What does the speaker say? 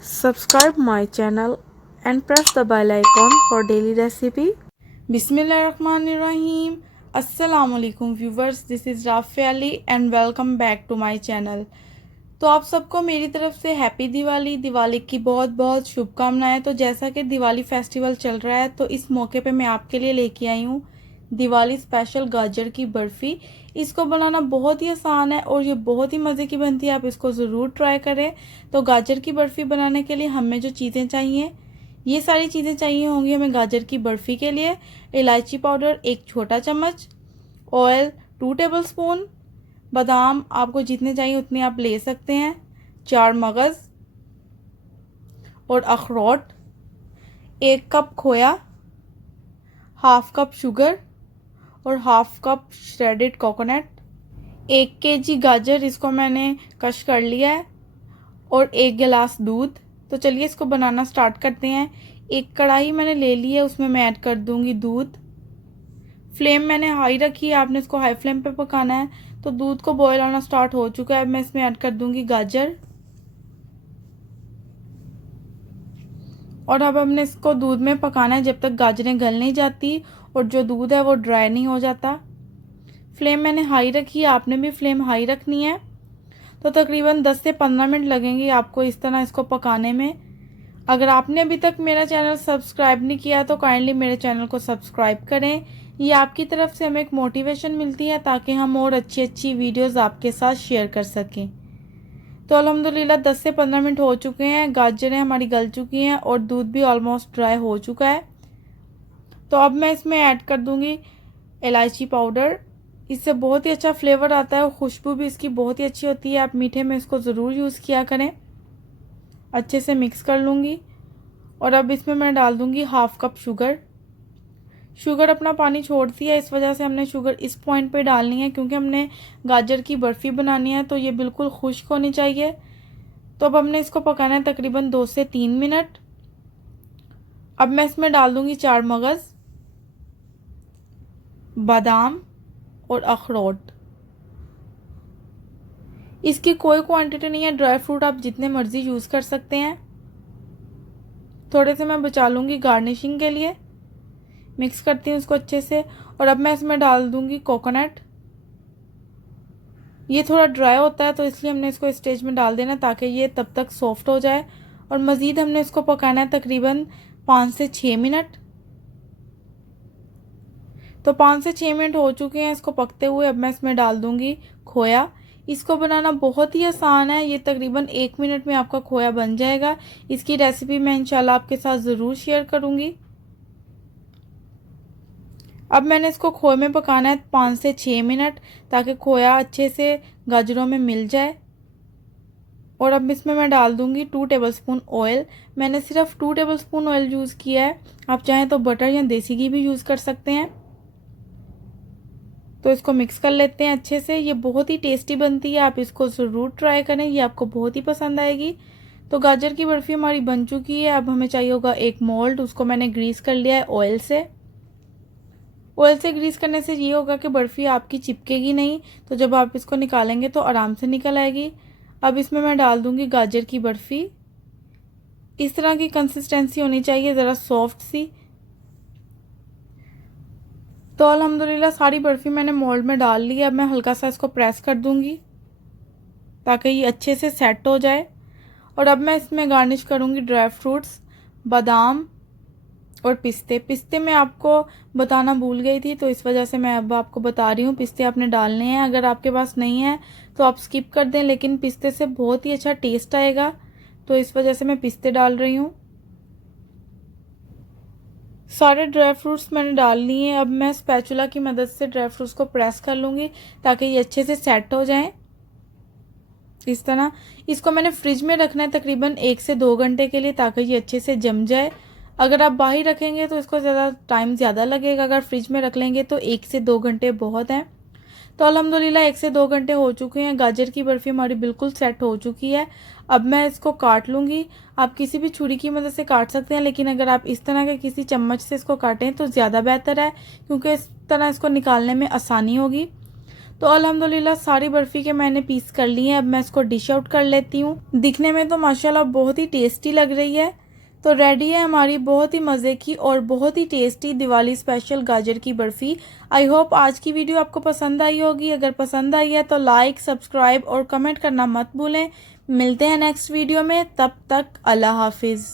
Subscribe my channel and press the bell icon for daily recipe. Bismillahirrahmanirrahim. Assalamualaikum viewers, this is Rafi Ali and welcome back to my channel. तो आप सबको मेरी तरफ से happy Diwali की बहुत बहुत शुभकामनाएं। तो जैसा कि दिवाली फेस्टिवल चल रहा है तो इस मौके पे मैं आपके लिए लेके आई हूँ दिवाली स्पेशल गाजर की बर्फ़ी। इसको बनाना बहुत ही आसान है और ये बहुत ही मज़े की बनती है, आप इसको ज़रूर ट्राई करें। तो गाजर की बर्फ़ी बनाने के लिए हमें जो चीज़ें चाहिए, ये सारी चीज़ें चाहिए होंगी हमें गाजर की बर्फ़ी के लिए। इलायची पाउडर 1 छोटा चम्मच, ऑयल 2 टेबलस्पून, बादाम आपको जितने चाहिए उतने आप ले सकते हैं, 4 मगज़ और अखरोट, 1 कप खोया, हाफ कप शुगर और half cup shredded coconut, 1 KG गाजर इसको मैंने कश कर लिया है और 1 गिलास दूध। तो चलिए इसको बनाना स्टार्ट करते हैं। एक कढ़ाई मैंने ले ली है, उसमें मैं ऐड कर दूंगी दूध। फ्लेम मैंने हाई रखी है, आपने इसको हाई फ्लेम पे पकाना है। तो दूध को बॉयल आना स्टार्ट हो चुका है, अब मैं इसमें ऐड कर दूंगी गाजर और अब हमने इसको दूध में पकाना है जब तक गाजरें गल नहीं जाती और जो दूध है वो ड्राई नहीं हो जाता। फ्लेम मैंने हाई रखी है, आपने भी फ्लेम हाई रखनी है। तो तकरीबन 10 से 15 मिनट लगेंगे आपको इस तरह इसको पकाने में। अगर आपने अभी तक मेरा चैनल सब्सक्राइब नहीं किया तो काइंडली मेरे चैनल को सब्सक्राइब करें। ये आपकी तरफ से हमें एक मोटिवेशन मिलती है ताकि हम और अच्छी वीडियोस आपके साथ शेयर कर सकें। तो अल्हम्दुलिल्लाह 10 से 15 मिनट हो चुके हैं, गाजरें हमारी गल चुकी हैं और दूध भी ऑलमोस्ट ड्राई हो चुका है। तो अब मैं इसमें ऐड कर दूंगी इलायची पाउडर। इससे बहुत ही अच्छा फ्लेवर आता है और खुशबू भी इसकी बहुत ही अच्छी होती है। आप मीठे में इसको ज़रूर यूज़ किया करें। अच्छे से मिक्स कर लूँगी और अब इसमें मैं डाल दूँगी हाफ कप शुगर। शुगर अपना पानी छोड़ती है, इस वजह से हमने शुगर इस पॉइंट पे डालनी है क्योंकि हमने गाजर की बर्फ़ी बनानी है तो ये बिल्कुल खुश्क होनी चाहिए। तो अब हमने इसको पकाना है तकरीबन 2 से 3 मिनट। अब मैं इसमें डाल दूँगी 4 मगज़, बादाम और अखरोट। इसकी कोई क्वांटिटी नहीं है, ड्राई फ्रूट आप जितने मर्ज़ी यूज़ कर सकते हैं। थोड़े से मैं बचा लूँगी गार्निशिंग के लिए। मिक्स करती हूँ इसको अच्छे से और अब मैं इसमें डाल दूँगी कोकोनट। ये थोड़ा ड्राई होता है तो इसलिए हमने इसको स्टेज में डाल देना ताकि ये तब तक सॉफ्ट हो जाए और मज़ीद हमने इसको पकाना है तकरीबन 5 से 6 मिनट। तो 5 से 6 मिनट हो चुके हैं इसको पकते हुए। अब मैं इसमें डाल दूँगी खोया। इसको बनाना बहुत ही आसान है, ये तकरीबन 1 मिनट में आपका खोया बन जाएगा। इसकी रेसिपी मैं इंशाल्लाह आपके साथ ज़रूर शेयर करूँगी। अब मैंने इसको खोए में पकाना है 5 से 6 मिनट ताकि खोया अच्छे से गाजरों में मिल जाए। और अब इसमें मैं डाल दूँगी 2 टेबलस्पून ऑयल। मैंने सिर्फ 2 टेबलस्पून ऑयल यूज़ किया है, आप चाहें तो बटर या देसी घी भी यूज़ कर सकते हैं। तो इसको मिक्स कर लेते हैं अच्छे से। ये बहुत ही टेस्टी बनती है, आप इसको ज़रूर ट्राई करें, ये आपको बहुत ही पसंद आएगी। तो गाजर की बर्फ़ी हमारी बन चुकी है। अब हमें चाहिए होगा एक मोल्ड, उसको मैंने ग्रीस कर लिया है ऑयल से। ऑयल से ग्रीस करने से ये होगा कि बर्फ़ी आपकी चिपकेगी नहीं, तो जब आप इसको निकालेंगे तो आराम से निकल आएगी। अब इसमें मैं डाल दूँगी गाजर की बर्फ़ी। इस तरह की कंसिस्टेंसी होनी चाहिए, ज़रा सॉफ्ट सी। तो अल्हम्दुलिल्लाह सारी बर्फ़ी मैंने मोल्ड में डाल ली है। अब मैं हल्का सा इसको प्रेस कर दूंगी ताकि ये अच्छे से सेट हो जाए। और अब मैं इसमें गार्निश करूंगी ड्राई फ्रूट्स, बादाम और पिस्ते मैं आपको बताना भूल गई थी तो इस वजह से मैं अब आपको बता रही हूँ। पिस्ते आपने डालने हैं, अगर आपके पास नहीं है तो आप स्किप कर दें, लेकिन पिस्ते से बहुत ही अच्छा टेस्ट आएगा तो इस वजह से मैं पिस्ते डाल रही हूँ। सारे ड्राई फ्रूट्स मैंने डाल लिए हैं। अब मैं स्पैचुला की मदद से ड्राई फ्रूट्स को प्रेस कर लूँगी ताकि ये अच्छे से सेट हो जाएं। इस तरह इसको मैंने फ्रिज में रखना है तकरीबन 1 से 2 घंटे के लिए ताकि ये अच्छे से जम जाए। अगर आप बाहर रखेंगे तो इसको टाइम ज़्यादा लगेगा, अगर फ्रिज में रख लेंगे तो 1 से 2 घंटे बहुत हैं। तो अल्हम्दुलिल्लाह 1 से 2 घंटे हो चुके हैं, गाजर की बर्फ़ी हमारी बिल्कुल सेट हो चुकी है। अब मैं इसको काट लूँगी। आप किसी भी छुरी की मदद से काट सकते हैं, लेकिन अगर आप इस तरह के किसी चम्मच से इसको काटें तो ज़्यादा बेहतर है क्योंकि इस तरह इसको निकालने में आसानी होगी। तो अल्हम्दुलिल्लाह सारी बर्फ़ी के मैंने पीस कर लिए हैं। अब मैं इसको डिश आउट कर लेती हूँ। दिखने में तो माशाल्लाह बहुत ही टेस्टी लग रही है। तो रेडी है हमारी बहुत ही मज़े की और बहुत ही टेस्टी दिवाली स्पेशल गाजर की बर्फ़ी। आई होप आज की वीडियो आपको पसंद आई होगी। अगर पसंद आई है तो लाइक, सब्सक्राइब और कमेंट करना मत भूलें। मिलते हैं नेक्स्ट वीडियो में, तब तक अल्लाह हाफिज़।